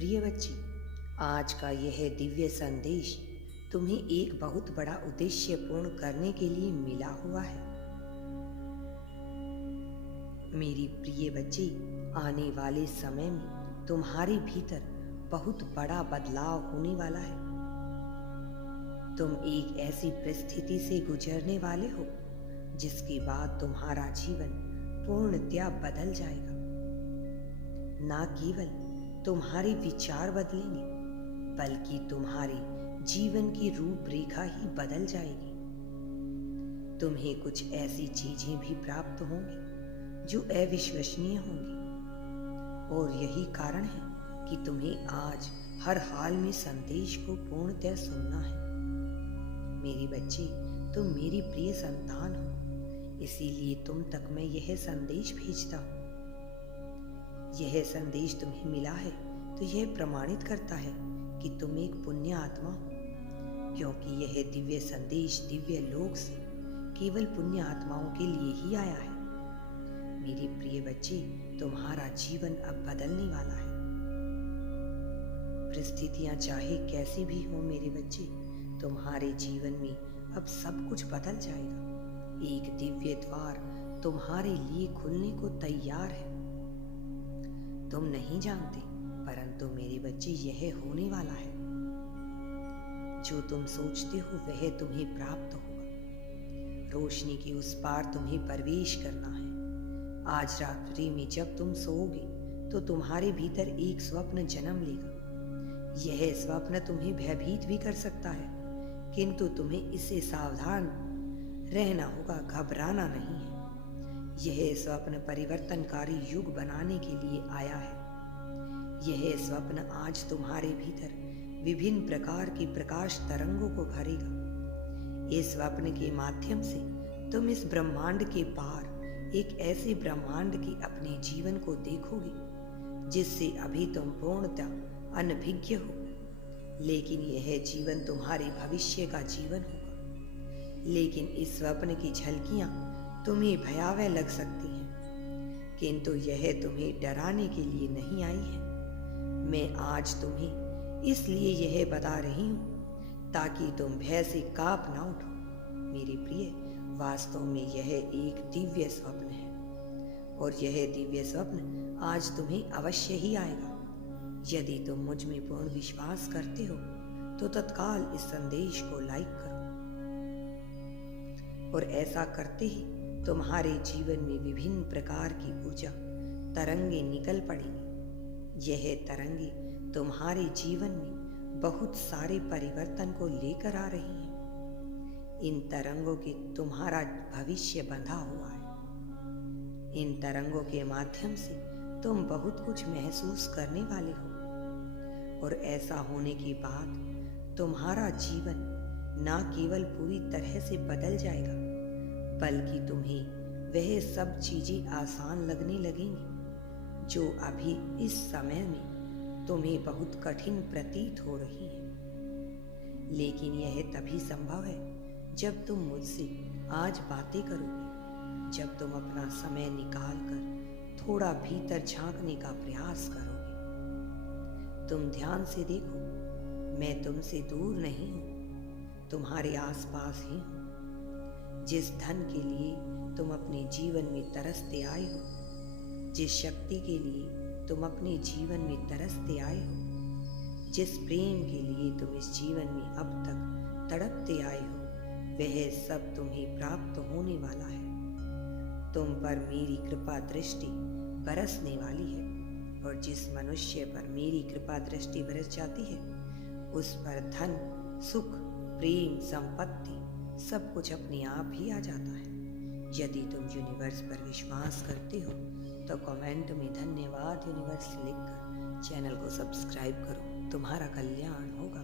प्रिय बच्ची, आज का यह दिव्य संदेश तुम्हें एक बहुत बड़ा उद्देश्य पूर्ण करने के लिए मिला हुआ है। मेरी प्रिय बच्ची, आने वाले समय में तुम्हारे भीतर बहुत बड़ा बदलाव होने वाला है। तुम एक ऐसी परिस्थिति से गुजरने वाले हो जिसके बाद तुम्हारा जीवन पूर्णतया बदल जाएगा। ना केवल तुम्हारे विचार बदलेंगे, बल्कि तुम्हारे जीवन की रूपरेखा ही बदल जाएगी। तुम्हें कुछ ऐसी चीजें भी प्राप्त होंगी जो अविश्वसनीय होंगी, और यही कारण है कि तुम्हें आज हर हाल में संदेश को पूर्णतः सुनना है। मेरी बच्ची, तुम मेरी प्रिय संतान हो, इसीलिए तुम तक मैं यह संदेश भेजता हूँ। यह संदेश तुम्हें मिला है तो यह प्रमाणित करता है कि तुम एक पुण्य आत्मा हो, क्योंकि यह दिव्य संदेश दिव्य लोक से केवल पुण्य आत्माओं के लिए ही आया है। मेरी प्रिय बच्ची, तुम्हारा जीवन अब बदलने वाला है। परिस्थितियां चाहे कैसी भी हो मेरे बच्चे, तुम्हारे जीवन में अब सब कुछ बदल जाएगा। एक दिव्य द्वार तुम्हारे लिए खुलने को तैयार है। तुम नहीं जानते, परंतु मेरे बच्चे यह होने वाला है। जो तुम सोचते हो वह तुम्हें प्राप्त होगा। रोशनी के उस पार तुम्हें प्रवेश करना है। आज रात्रि में जब तुम सोओगे तो तुम्हारे भीतर एक स्वप्न जन्म लेगा। यह स्वप्न तुम्हें भयभीत भी कर सकता है, किंतु तुम्हें इससे सावधान रहना होगा, घबराना नहीं है। यह स्वप्न परिवर्तनकारी युग बनाने के लिए आया है। यह स्वप्न आज तुम्हारे भीतर विभिन्न प्रकार की प्रकाश तरंगों को भरेगा। इस स्वप्न के माध्यम से तुम इस ब्रह्मांड के पार एक ऐसे ब्रह्मांड की अपने जीवन को देखोगे जिससे अभी तुम पूर्णतः अनभिज्ञ हो, लेकिन यह जीवन तुम्हारे भविष्य का जीवन होगा। लेकिन इस स्वप्न की झलकियां तुम्हें भयावह लग सकती हैं, किंतु यह तुम्हें डराने के लिए नहीं आई है। मैं आज तुम्हें इसलिए यह बता रही हूँ ताकि तुम भय से कांप ना उठो। मेरे प्रिय, वास्तव में यह एक दिव्य स्वप्न है, और यह दिव्य स्वप्न आज तुम्हें अवश्य ही आएगा। यदि तुम मुझ में पूर्ण विश्वास करते हो तो तत्काल इस संदेश को लाइक करो, और ऐसा करते ही तुम्हारे जीवन में विभिन्न प्रकार की ऊर्जा तरंगे निकल पड़ेंगी। यह तरंगे तुम्हारे जीवन में बहुत सारे परिवर्तन को लेकर आ रही हैं। इन तरंगों के तुम्हारा भविष्य बंधा हुआ है। इन तरंगों के माध्यम से तुम बहुत कुछ महसूस करने वाले हो, और ऐसा होने के बाद तुम्हारा जीवन न केवल पूरी तरह से बदल जाएगा, बल्कि तुम्हें वह सब चीजें आसान लगने लगेंगी जो अभी इस समय में तुम्हें बहुत कठिन प्रतीत हो रही है। लेकिन यह तभी संभव है जब तुम मुझसे आज बातें करोगे, जब तुम अपना समय निकालकर थोड़ा भीतर झांकने का प्रयास करोगे। तुम ध्यान से देखो, मैं तुमसे दूर नहीं हूँ, तुम्हारे आसपास ही हूँ। जिस धन के लिए तुम अपने जीवन में तरसते आए हो, जिस शक्ति के लिए तुम अपने जीवन में तरसते आए हो, जिस प्रेम के लिए तुम इस जीवन में अब तक तड़पते आए हो, वह सब तुम्हें प्राप्त होने वाला है। तुम पर मेरी कृपा दृष्टि बरसने वाली है, और जिस मनुष्य पर मेरी कृपा दृष्टि बरस जाती है, उस पर धन, सुख, प्रेम, संपत्ति सब कुछ अपने आप ही आ जाता है। यदि तुम यूनिवर्स पर विश्वास करते हो तो कमेंट में धन्यवाद यूनिवर्स लिखकर चैनल को सब्सक्राइब करो। तुम्हारा कल्याण होगा।